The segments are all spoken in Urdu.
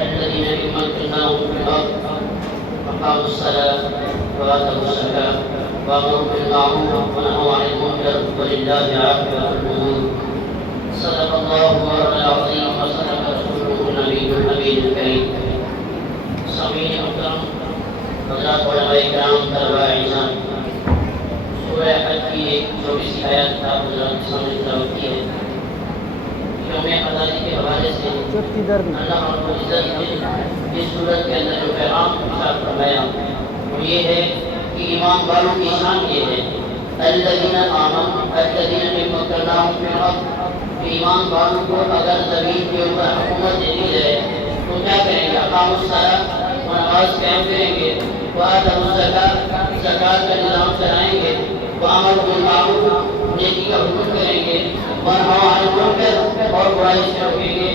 الذين إن مكناهم في الأرض أقاموا الصلاة وآتوا الزكاة وأمروا بالمعروف ونهوا عن المنكر ولله عاقبة الأمور. صدق الله مولانا العظيم وصدق رسوله النبي الأمين الكريم. سامعین محترم، حضرات علماء کرام، طلباء اعزاز، سورہ حج کی 24 آیات آپ حضرات کے سامنے تلاوت کی ہے۔ یوم آزادی کے حوالے سے اللہ رب العزت نے اس سورت کے اندر جو پیغام ارشاد فرمایا وہ یہ ہے کہ ایمان والوں کی شان یہ ہے الذین آمنوا الذین مکرناہم فی الارض، ایمان والوں کو اگر زمین کے اوپر حکومت دے دی جائے تو کیا کریں گے؟ اقاموا الصلاۃ، نماز قائم کریں گے، وآتوا الزکاۃ، زکوٰۃ کا نظام چلائیں گے، وامروا بالمعروف، نیکی کا حکم کریں گے، ونہوا عن المنکر، اور برائی سے روکیں گے۔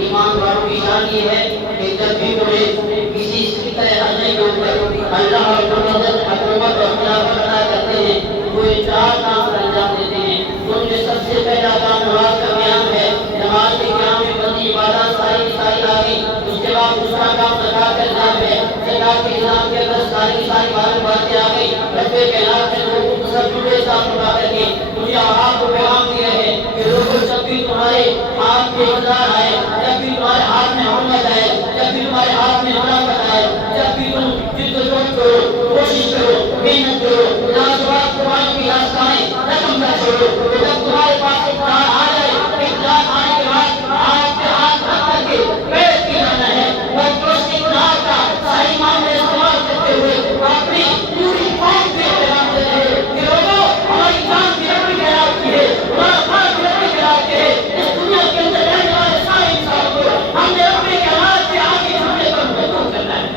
ایمان والوں کی شان یہ ہے کہ جب بھی انہیں کسی طرح کے اوپر اللہ رب العزت حکومت اور خلافت عطا کرتے ہیں وہ چار کام انجام دیتے ہیں۔ ان میں سب سے پہلا کام نماز کا قیام ہے۔ نماز کے قیام میں بندی عبادات ساری کی ساری آ گئی۔ اس کے بعد دوسرا کام زکوٰۃ کا نظام ہے۔ زکوٰۃ کے نظام کے اندر ساری کی ساری باتیں آ گئی۔ رب کائنات نے لوگوں کو تصور کے ساتھ بتا کر کے مجھے آپ کو پیغام دیا ہے کہ لوگوں جب بھی تمہارے ہاتھ میں اقتدار آئے، جب بھی تمہارے ہاتھ میں حکومت آئے، جب بھی تمہارے ہاتھ میں خلافت آئے، جب بھی تم جدوجہد کرو، کوشش کرو، محنت کرو، لاجواب قرآن کی داستانیں رقم نہ چھوڑو، جب تمہارے پاس اقتدار آ جائے، اقتدار آنے کے بعد ہاتھ پہ ہاتھ رکھ کر کے بیٹھ کے جانا ہے اور دوست گناہ کا صحیح معنی استعمال کرتے ہوئے اپنی پوری قوم کو پیغام دیتے ہیں کہ لوگوں ہماری جان کی رکھی خیرات کی ہے، ہمارا مال کی رکھی خیرات کی ہے، اس دنیا کے اندر رہنے والے سارے انسان کو ہم نے اپنے خیالات کے آگے جھکنے پر مجبور کرنا ہے۔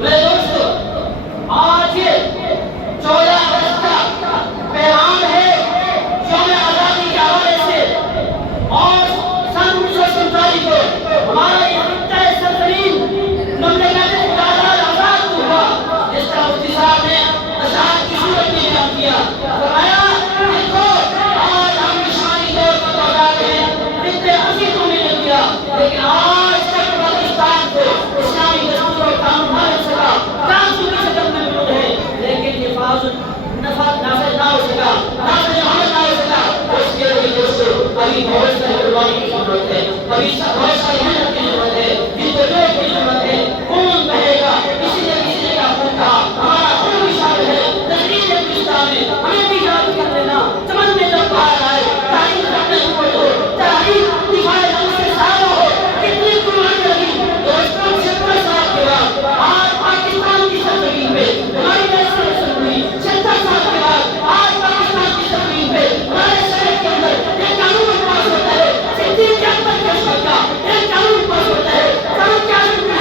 میرے دوستو، آج 14 اگست کا پیغام ہے یوم آزادی کے حوالے سے، اور سن 1947 کو ہمارا یہ خطہ سرزمین مملکت آزاد آزاد ہوا، جس کا مفتی صاحب نے اشعار کی صورت میں بیان کیا۔ فرمایا دیکھو آج ہم نشانی طور پر آزاد ہیں، اتنے عزیزوں نے مل گیا، لیکن آج تک پاکستان کو اسلامی دستور اور قانون نہ مل سکا، کانسو کی شکل میں موجود ہے، لیکن یہ نافذ نہ ہو سکا، نافذ عمل نہ ہو سکا۔ اس کے لیے دوستو ابھی بہت ساری قربانی کی ضرورت ہے، ابھی بہت ساری محنت کی ضرورت ہے، جدوجہد کی ضرورت ہے۔ خون بہے گا، کسی نے کا خون کہا، ہمارا خون بھی شامل ہے تحریر ہندوستان میں، ہمیں بھی یاد کر لینا چمن میں جب باہر آئے تاریخ اپنے اوپر ہو، تاریخ دفاع ہم سے سارا ہو، کتنی قربانی لگی دوستوں 70 سال کے بعد آج پاکستان کی سرزمین پہ ہماری نیشنل اسمبلی 70 سال کے بعد آج پاکستان کی زمین پہ ہمارے شہر کے اندر ایک قانون پاس ہوتا ہے، 73 کے اندر کا ایک قانون پاس ہوتا ہے، قانون کے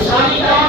اسلامی